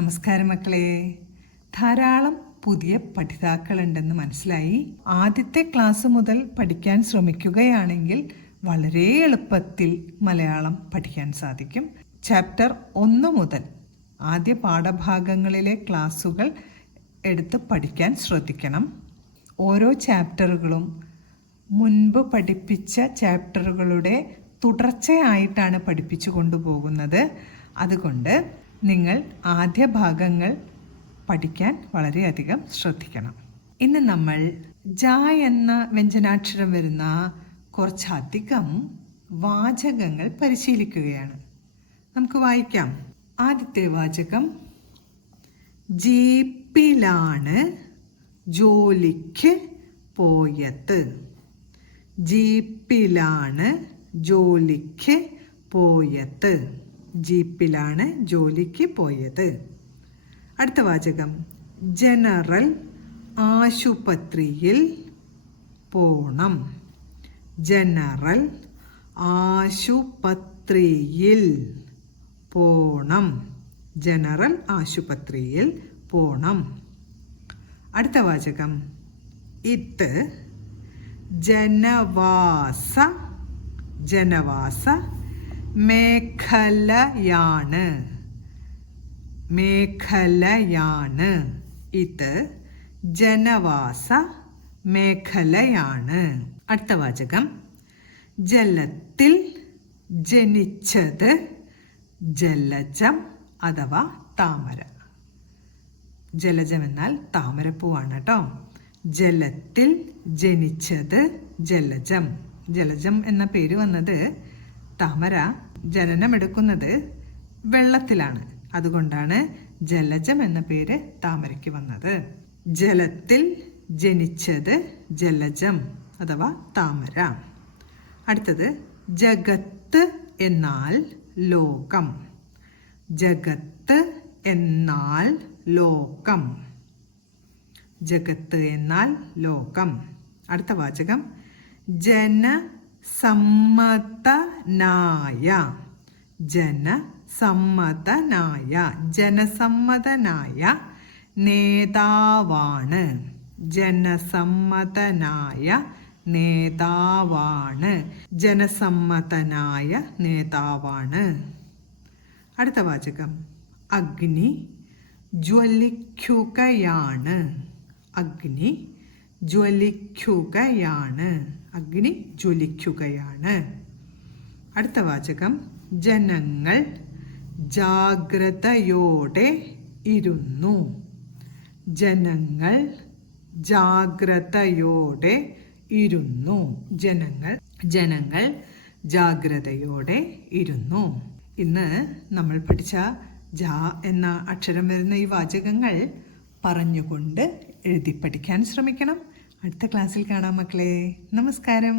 നമസ്കാരം മക്കളെ. ധാരാളം പുതിയ പഠിതാക്കളുണ്ടെന്ന് മനസ്സിലായി. ആദ്യത്തെ ക്ലാസ് മുതൽ പഠിക്കാൻ ശ്രമിക്കുകയാണെങ്കിൽ വളരെ എളുപ്പത്തിൽ മലയാളം പഠിക്കാൻ സാധിക്കും. ചാപ്റ്റർ 1 മുതൽ ആദ്യ പാഠഭാഗങ്ങളിലെ ക്ലാസ്സുകൾ എടുത്ത് പഠിക്കാൻ ശ്രദ്ധിക്കണം. ഓരോ ചാപ്റ്ററുകളും മുൻപ് പഠിപ്പിച്ച ചാപ്റ്ററുകളുടെ തുടർച്ചയായിട്ടാണ് പഠിപ്പിച്ചു കൊണ്ടുപോകുന്നത്. അതുകൊണ്ട് നിങ്ങൾ ആദ്യ ഭാഗങ്ങൾ പഠിക്കാൻ വളരെയധികം ശ്രദ്ധിക്കണം. ഇന്ന് നമ്മൾ ജ എന്ന വ്യഞ്ജനാക്ഷരം വരുന്ന കുറച്ചധികം വാചകങ്ങൾ പരിശീലിക്കുകയാണ്. നമുക്ക് വായിക്കാം. ആദ്യത്തെ വാചകം, ജീപ്പിലാണ് ജോലിക്ക് പോയത്. ജീപ്പിലാണ് ജോലിക്ക് പോയത്. ജീപ്പിലാണ് ജോലിക്ക് പോയത്. അടുത്ത വാചകം, ജനറൽ ആശുപത്രിയിൽ പോണം. ജനറൽ ആശുപത്രിയിൽ പോണം. ജനറൽ ആശുപത്രിയിൽ പോണം. അടുത്ത വാചകം, ഇത് ജനവാസ മേഖലയാണ്. മേഖലയാണ്. ഇത് ജനവാസ മേഖലയാണ്. അടുത്ത വാചകം, ജലത്തിൽ ജനിച്ചത് ജലജം അഥവാ താമര. ജലജം എന്നാൽ താമരപ്പൂവാണ് കേട്ടോ. ജലത്തിൽ ജനിച്ചത് ജലജം. ജലജം എന്ന പേര് വന്നത് താമര ജനനമെടുക്കുന്നത് വെള്ളത്തിലാണ്. അതുകൊണ്ടാണ് ജലജം എന്ന പേര് താമരയ്ക്ക് വന്നത്. ജലത്തിൽ ജനിച്ചത് ജലജം അഥവാ താമര. അടുത്തത്, ജഗത്ത് എന്നാൽ ലോകം. ജഗത്ത് എന്നാൽ ലോകം. ജഗത്ത് എന്നാൽ ലോകം. അടുത്ത വാചകം, ജനസമ്മതനായ. ജനസമ്മതനായ. ജനസമ്മതനായ നേതാവാണ്. ജനസമ്മതനായ നേതാവാണ്. ജനസമ്മതനായ നേതാവാണ്. അടുത്ത വാചകം, അഗ്നി ജ്വലിക്കുകയാണ്. അഗ്നി ജ്വലിക്കുകയാണ്. അഗ്നി ജ്വലിക്കുകയാണ്. അടുത്ത വാചകം, ജനങ്ങൾ ജാഗ്രതയോടെ ഇരുന്നു. ജനങ്ങൾ ജാഗ്രതയോടെ ഇരുന്നു. ജനങ്ങൾ ജാഗ്രതയോടെ ഇരുന്നു. ഇന്ന് നമ്മൾ പഠിച്ച ജ എന്ന അക്ഷരം വരുന്ന ഈ വാചകങ്ങൾ പറഞ്ഞുകൊണ്ട് എഴുതി പഠിക്കാൻ ശ്രമിക്കണം. അടുത്ത ക്ലാസ്സിൽ കാണാം മക്കളെ. നമസ്കാരം.